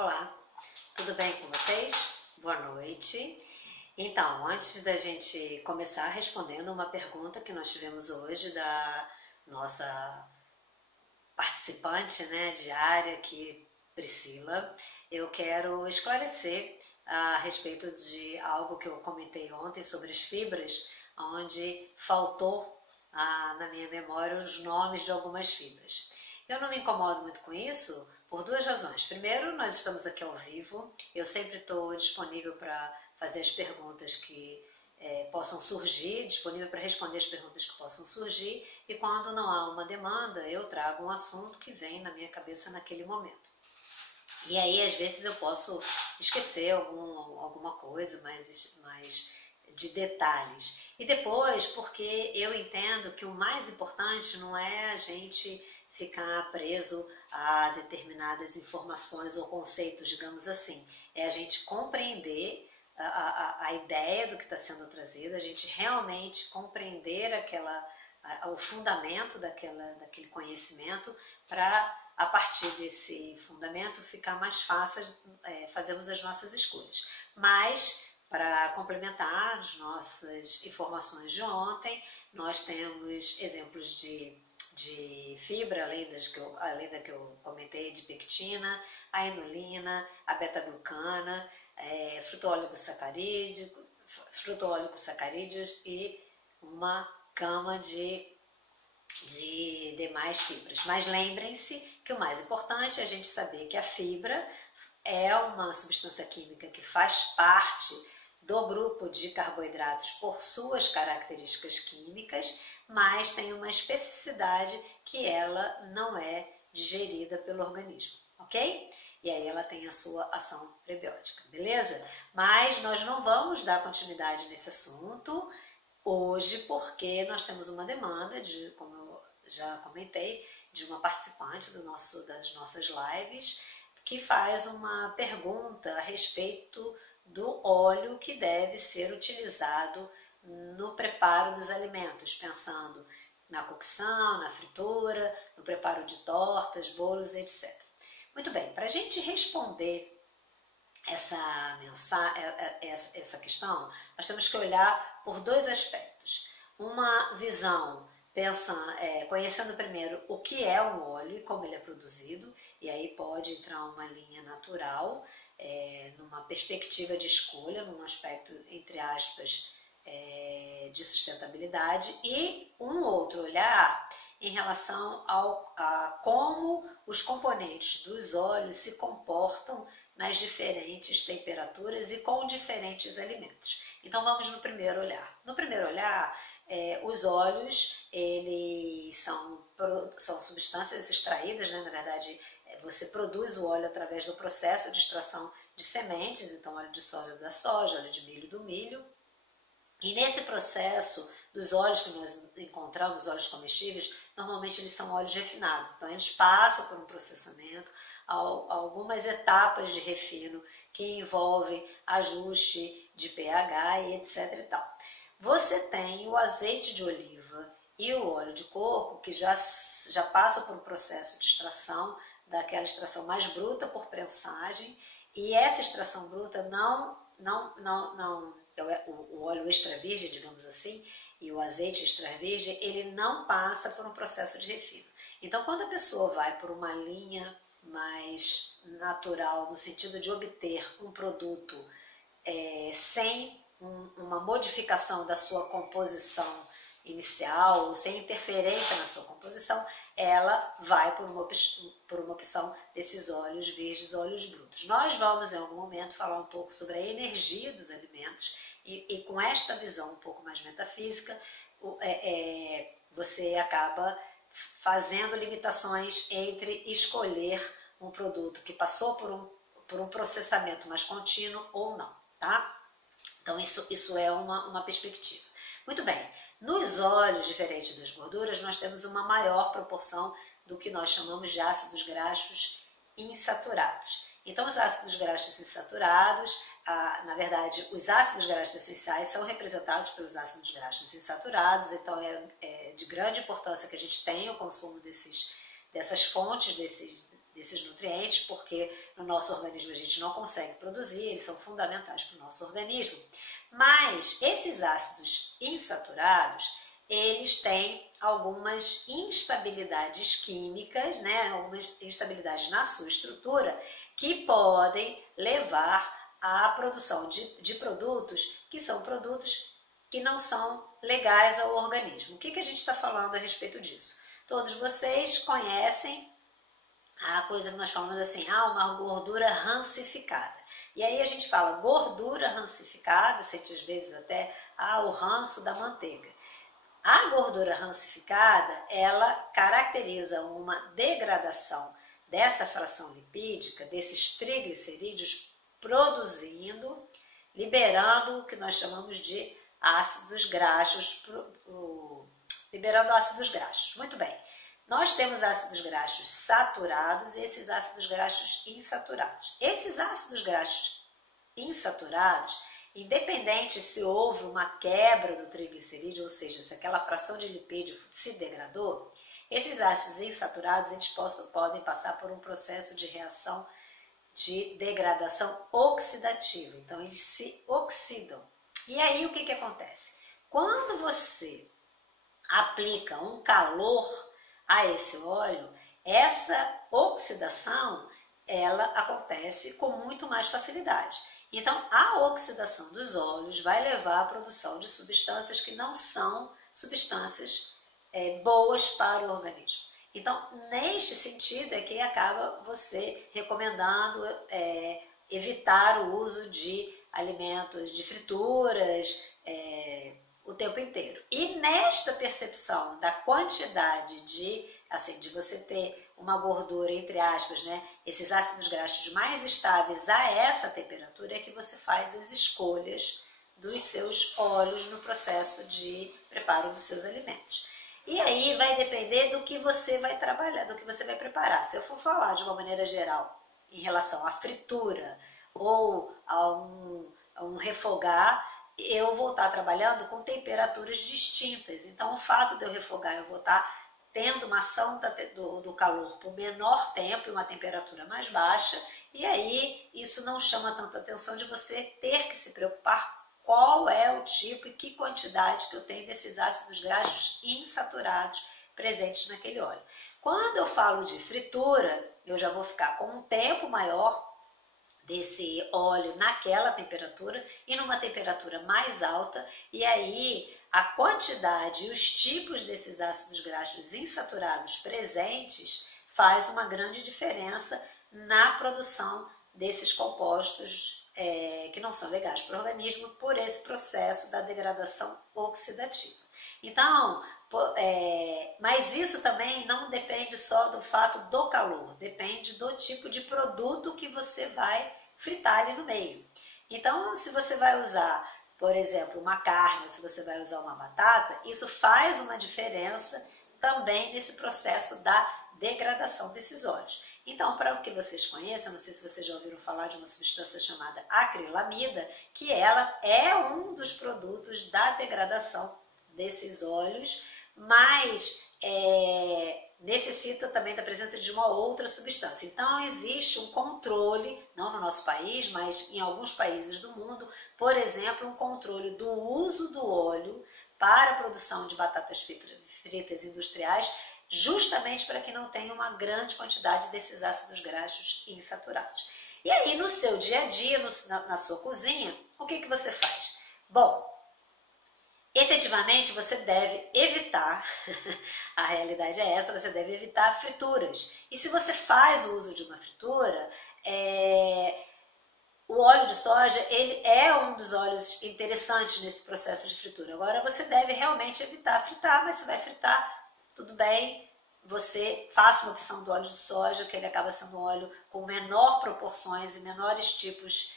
Olá, tudo bem com vocês? Boa noite. Então, antes da gente começar respondendo uma pergunta que nós tivemos hoje da nossa participante, diária aqui, Priscila, eu quero esclarecer a respeito de algo que eu comentei ontem sobre as fibras, onde faltou na minha memória os nomes de algumas fibras. Eu não me incomodo muito com isso por duas razões. Primeiro, nós estamos aqui ao vivo, eu sempre estou disponível para fazer as perguntas que possam surgir, disponível para responder as perguntas que possam surgir, e quando não há uma demanda, eu trago um assunto que vem na minha cabeça naquele momento. E aí, às vezes, eu posso esquecer alguma coisa mais de detalhes. E depois, porque eu entendo que o mais importante não é a gente ficar preso a determinadas informações ou conceitos, digamos assim. É a gente compreender a ideia do que está sendo trazido, a gente realmente compreender o fundamento daquele conhecimento, para, a partir desse fundamento, ficar mais fácil fazermos as nossas escolhas. Mas, para complementar as nossas informações de ontem, nós temos exemplos de fibra, além da que eu comentei, de pectina, a inulina, a beta-glucana, frutoóligosacarídeos e uma gama de demais fibras. Mas lembrem-se que o mais importante é a gente saber que a fibra é uma substância química que faz parte do grupo de carboidratos por suas características químicas, mas tem uma especificidade que ela não é digerida pelo organismo, ok? E aí ela tem a sua ação prebiótica, beleza? Mas nós não vamos dar continuidade nesse assunto hoje, porque nós temos uma demanda, como eu já comentei, de uma participante das nossas lives, que faz uma pergunta a respeito do óleo que deve ser utilizado no preparo dos alimentos, pensando na cocção, na fritura, no preparo de tortas, bolos, etc. Muito bem, para a gente responder essa questão, nós temos que olhar por dois aspectos. Uma visão conhecendo primeiro o que é um óleo e como ele é produzido, e aí pode entrar uma linha natural, numa perspectiva de escolha, num aspecto, entre aspas, de sustentabilidade, e um outro olhar em relação a como os componentes dos óleos se comportam nas diferentes temperaturas e com diferentes alimentos. Então vamos no primeiro olhar. No primeiro olhar, os óleos, eles são substâncias extraídas, na verdade, você produz o óleo através do processo de extração de sementes, então óleo de soja da soja, óleo de milho do milho. E nesse processo dos óleos que nós encontramos, óleos comestíveis, normalmente eles são óleos refinados. Então eles passam por um processamento, algumas etapas de refino que envolvem ajuste de pH e etc. e tal. Você tem o azeite de oliva e o óleo de coco, que já passam por um processo de extração, daquela extração mais bruta por prensagem, e essa extração bruta o óleo extra virgem, digamos assim, e o azeite extra virgem, ele não passa por um processo de refino. Então, quando a pessoa vai por uma linha mais natural, no sentido de obter um produto sem uma modificação da sua composição inicial, sem interferência na sua composição, ela vai por uma opção desses óleos virgens, óleos brutos. Nós vamos, em algum momento, falar um pouco sobre a energia dos alimentos, e com esta visão um pouco mais metafísica, você acaba fazendo limitações entre escolher um produto que passou por um processamento mais contínuo ou não, tá? Então isso é uma perspectiva. Muito bem, nos óleos, diferentes das gorduras, nós temos uma maior proporção do que nós chamamos de ácidos graxos insaturados. Então os ácidos graxos insaturados, na verdade, os ácidos graxos essenciais são representados pelos ácidos graxos insaturados, então é de grande importância que a gente tenha o consumo dessas fontes, desses nutrientes, porque no nosso organismo a gente não consegue produzir, eles são fundamentais para o nosso organismo. Mas esses ácidos insaturados, eles têm algumas instabilidades químicas, né? Algumas instabilidades na sua estrutura, que podem levar à produção de produtos que são produtos que não são legais ao organismo. O que a gente está falando a respeito disso? Todos vocês conhecem a coisa que nós falamos assim, uma gordura rancificada. E aí a gente fala gordura rancificada, sente às vezes até o ranço da manteiga. A gordura rancificada, ela caracteriza uma degradação dessa fração lipídica, desses triglicerídeos, liberando o que nós chamamos de ácidos graxos, liberando ácidos graxos. Muito bem, nós temos ácidos graxos saturados e esses ácidos graxos insaturados. Esses ácidos graxos insaturados, independente se houve uma quebra do triglicerídeo, ou seja, se aquela fração de lipídio se degradou, esses ácidos insaturados podem passar por um processo de reação de degradação oxidativa. Então, eles se oxidam. E aí, o que acontece? Quando você aplica um calor a esse óleo, essa oxidação, ela acontece com muito mais facilidade. Então, a oxidação dos óleos vai levar à produção de substâncias que não são substâncias boas para o organismo. Então, neste sentido é que acaba você recomendando evitar o uso de alimentos de frituras o tempo inteiro. E nesta percepção da quantidade de você ter uma gordura, entre aspas, né, esses ácidos graxos mais estáveis a essa temperatura, é que você faz as escolhas dos seus óleos no processo de preparo dos seus alimentos. E aí vai depender do que você vai trabalhar, do que você vai preparar. Se eu for falar de uma maneira geral em relação à fritura ou a um refogar, eu vou estar trabalhando com temperaturas distintas. Então, o fato de eu refogar, eu vou estar tendo uma ação do calor por menor tempo e uma temperatura mais baixa, e aí isso não chama tanta atenção de você ter que se preocupar qual é o tipo e que quantidade que eu tenho desses ácidos graxos insaturados presentes naquele óleo. Quando eu falo de fritura, eu já vou ficar com um tempo maior desse óleo naquela temperatura e numa temperatura mais alta, e aí a quantidade e os tipos desses ácidos graxos insaturados presentes faz uma grande diferença na produção desses compostos que não são legais para o organismo por esse processo da degradação oxidativa. Então, mas isso também não depende só do fato do calor, depende do tipo de produto que você vai fritar ali no meio. Então, se você vai usar, por exemplo, uma carne, se você vai usar uma batata, isso faz uma diferença também nesse processo da degradação desses óleos. Então, para o que vocês conhecem, não sei se vocês já ouviram falar de uma substância chamada acrilamida, que ela é um dos produtos da degradação desses óleos, mas necessita também da presença de uma outra substância. Então, existe um controle, não no nosso país, mas em alguns países do mundo, por exemplo, um controle do uso do óleo para a produção de batatas fritas industriais, justamente para que não tenha uma grande quantidade desses ácidos graxos insaturados. E aí, no seu dia a dia, na sua cozinha, o que você faz? Bom, efetivamente você deve evitar, a realidade é essa, você deve evitar frituras. E se você faz o uso de uma fritura, o óleo de soja, ele é um dos óleos interessantes nesse processo de fritura. Agora, você deve realmente evitar fritar, mas você vai fritar, tudo bem, você faça uma opção do óleo de soja, que ele acaba sendo um óleo com menor proporções e menores tipos,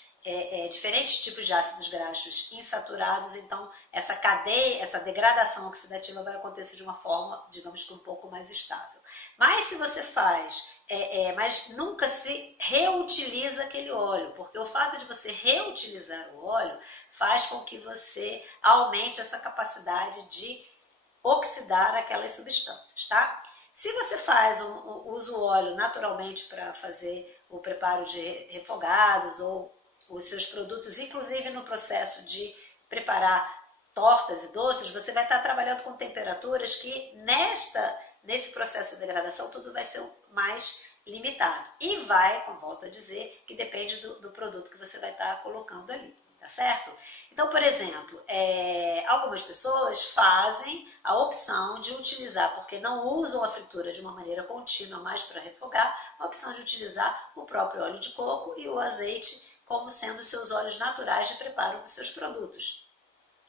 diferentes tipos de ácidos graxos insaturados, então essa cadeia, essa degradação oxidativa vai acontecer de uma forma, digamos que um pouco mais estável. Mas se você faz, mas nunca se reutiliza aquele óleo, porque o fato de você reutilizar o óleo faz com que você aumente essa capacidade de oxidar aquelas substâncias, tá? Se você usa o óleo naturalmente para fazer o preparo de refogados ou os seus produtos, inclusive no processo de preparar tortas e doces, você vai estar trabalhando com temperaturas que nesse processo de degradação tudo vai ser mais limitado. E volto a dizer, que depende do produto que você vai estar colocando ali, tá certo? Então, por exemplo, algumas pessoas fazem a opção de utilizar, porque não usam a fritura de uma maneira contínua mais para refogar, a opção de utilizar o próprio óleo de coco e o azeite como sendo seus óleos naturais de preparo dos seus produtos.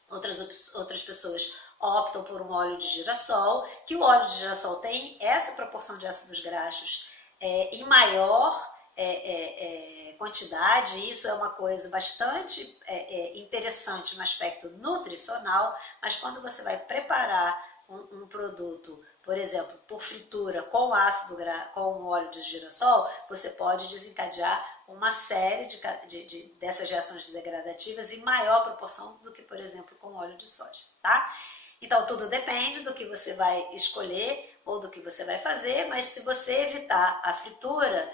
Outras pessoas optam por um óleo de girassol, que o óleo de girassol tem essa proporção de ácidos graxos em maior quantidade, e isso é uma coisa bastante interessante no aspecto nutricional, mas quando você vai preparar um produto, por exemplo, por fritura com com óleo de girassol, você pode desencadear uma série dessas reações degradativas em maior proporção do que, por exemplo, com óleo de soja, tá? Então, tudo depende do que você vai escolher ou do que você vai fazer, mas se você evitar a fritura,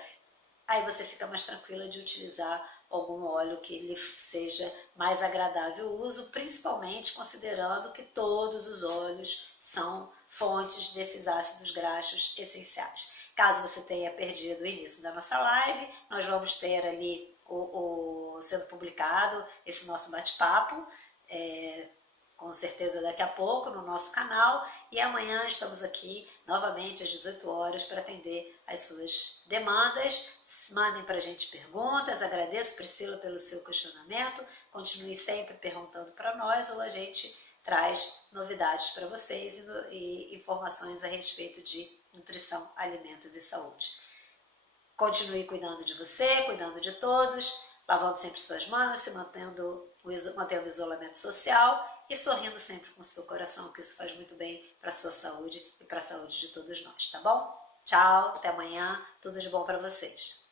aí você fica mais tranquila de utilizar algum óleo que lhe seja mais agradável o uso, principalmente considerando que todos os óleos são fontes desses ácidos graxos essenciais. Caso você tenha perdido o início da nossa live, nós vamos ter ali sendo publicado esse nosso bate-papo, com certeza daqui a pouco no nosso canal, e amanhã estamos aqui novamente às 18 horas para atender as suas demandas. Mandem para a gente perguntas, agradeço, Priscila, pelo seu questionamento, continue sempre perguntando para nós, ou a gente traz novidades para vocês e informações a respeito de nutrição, alimentos e saúde. Continue cuidando de você, cuidando de todos, lavando sempre suas mãos, mantendo o isolamento social e sorrindo sempre com o seu coração, que isso faz muito bem para a sua saúde e para a saúde de todos nós, tá bom? Tchau, até amanhã, tudo de bom para vocês.